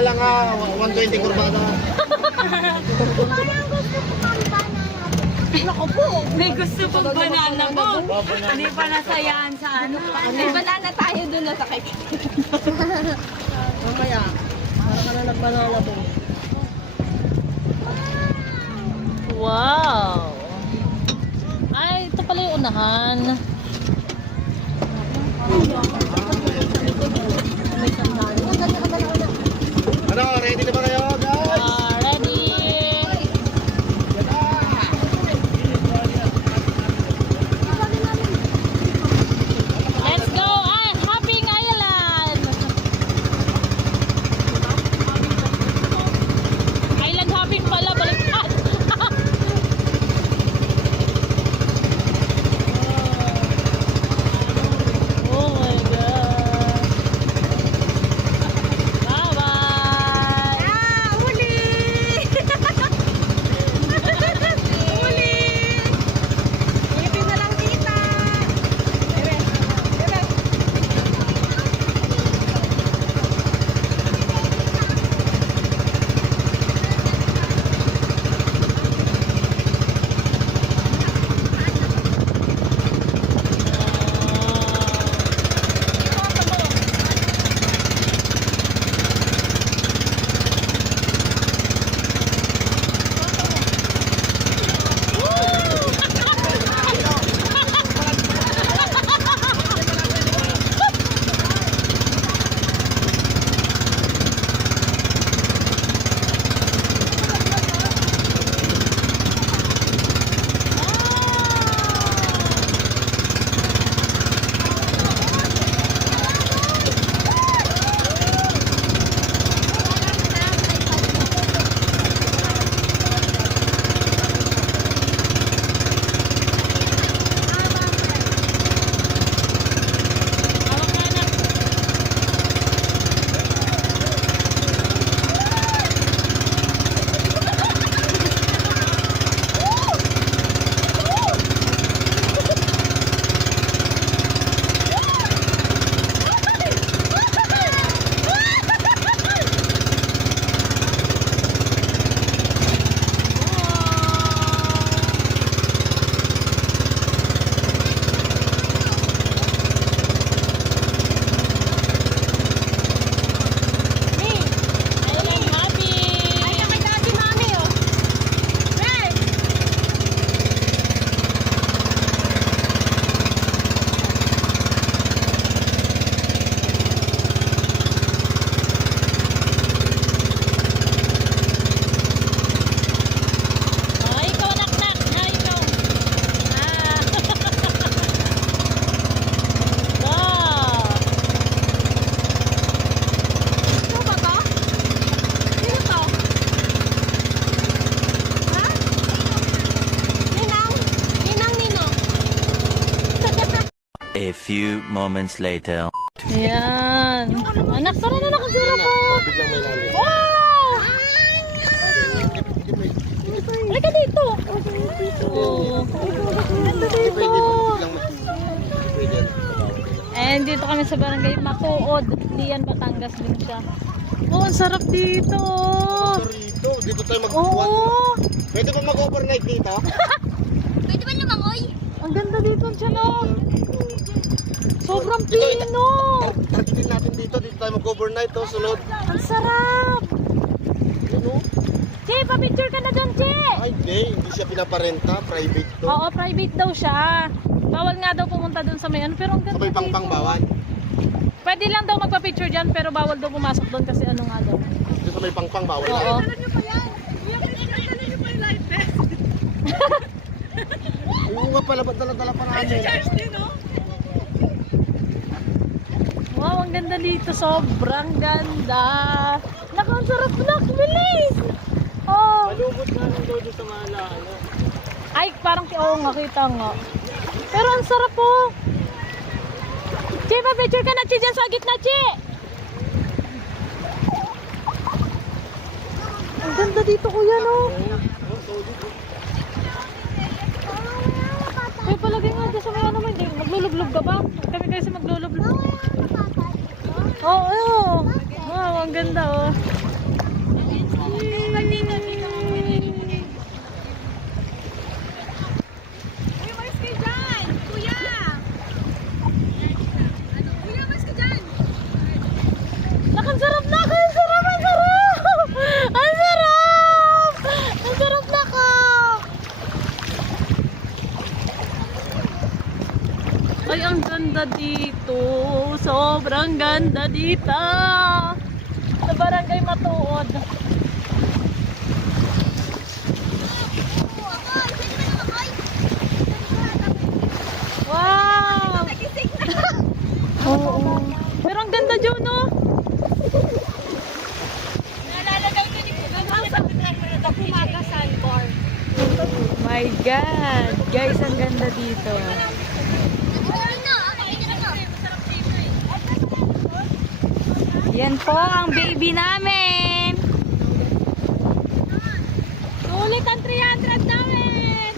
bahala nga, 120 kurbada. Naku po, may gusto pong banana po. Hindi pa nasayaan sa ano. May banana tayo doon na sakit. Mamaya, para ka na nagbanana po. Wow! Ay, ito pala yung unahan. Ano, ready na ba kayo, guys? Ready! Let's go! Ay, Hopping Island! Island hopping pala, baliktad! Oh my God! Bye-bye! Ah, uli! Uli! Ipin na lang kita. Bebe, bebe. Island hopping! Ay, kay daddy, mami, oh. Hey! Oh, ikaw naknak! Na, ikaw! Ah! Go! Ito ba to? Sino to? Ha? Ninang? Ninang, ninong? A few moments later. Ayan. Anak, tara na nakasira po. Biglang may lalo. Wow! Halika dito. Oh. Ganda dito. Biglang may... Pwede. And dito kami sa barangay Matuod. Lian, Batangas din siya. Oh, ang sarap dito. Dito, dito tayo Oo. Pwede ba mag-overnight dito? Pwede ba lumangoy? Ang ganda dito siya, no? Sobrang Ito, pino. Targetin natin dito tayo mag-overnight, oh, sunod. Ang sarap. Ano? Che, pa-picture ka na doon, Che. Ay, hindi siya pinaparenta, private to. Oo, private daw siya. Bawal nga daw pumunta doon sa may ano, pero ang ganda Sabay pang dito. bawal. Pwede lang daw magpa-picture dyan, pero bawal daw pumasok doon kasi ano nga daw. Dito sa may pang bawal. Oo. Oo nga pala, ba't dala-dala pa namin? Wow, ang ganda dito. Sobrang ganda. Naku, ang sarap na. Bilis. Oh. Malumot na lang daw doon sa Mahala. Ay, parang, oo nga, kita nga. Pero ang sarap po. Che, pa-picture ka na, Che, dyan sa gitna, Che. Ang ganda dito, kuya, no? Ay, palagay nga dyan sa mga naman. Maglulublog ka ba? Kami kasi maglulublog. Oo, oh, wow, ang ganda, oh. Ay, ang ganda dito. Sobrang ganda dito. Sa Barangay Matuod. Wow! Oo. Pero ang ganda dyan, no? Nalalagay ko ni Kuya sa Pumaga Sandbar. My God! Guys, ang ganda dito. Yan po ang baby namin. Sulit ang 300 namin!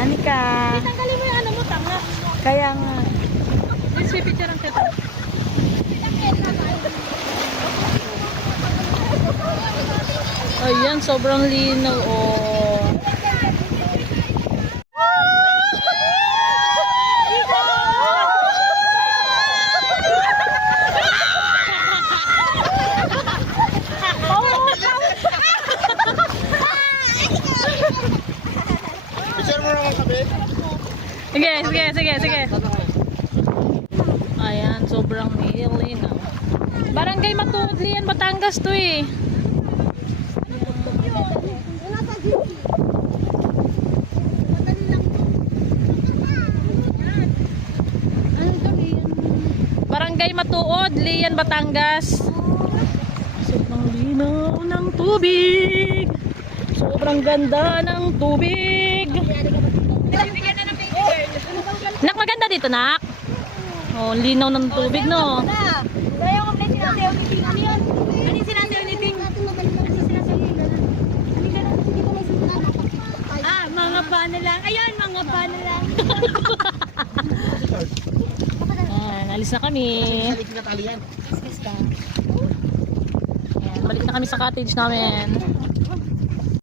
Anika. Tanggalin mo yung ano mo, tanga. Kaya nga. Let's picture ang kita. Ayan, sobrang linaw. Oh. Picture mo naman kami. Sige. Ayan, sobrang linaw. Barangay Matuod, Lian, Batangas to eh. Barangay Matuod, Lian, Batangas. Sobrang linaw ng tubig. Sobrang ganda ng tubig. Nak, maganda dito, nak. Oh, linaw ng tubig, no? Kaya ko na sinasayaw ni Ting. Ano yun? Ano yung sinasayaw ni Ting? Ano yung sinasayaw ni Ah, mga bana lang. Ayun, mga bana lang. Ayan, alis na kami. Salik na tali yan. Ayan, balik na kami sa cottage namin.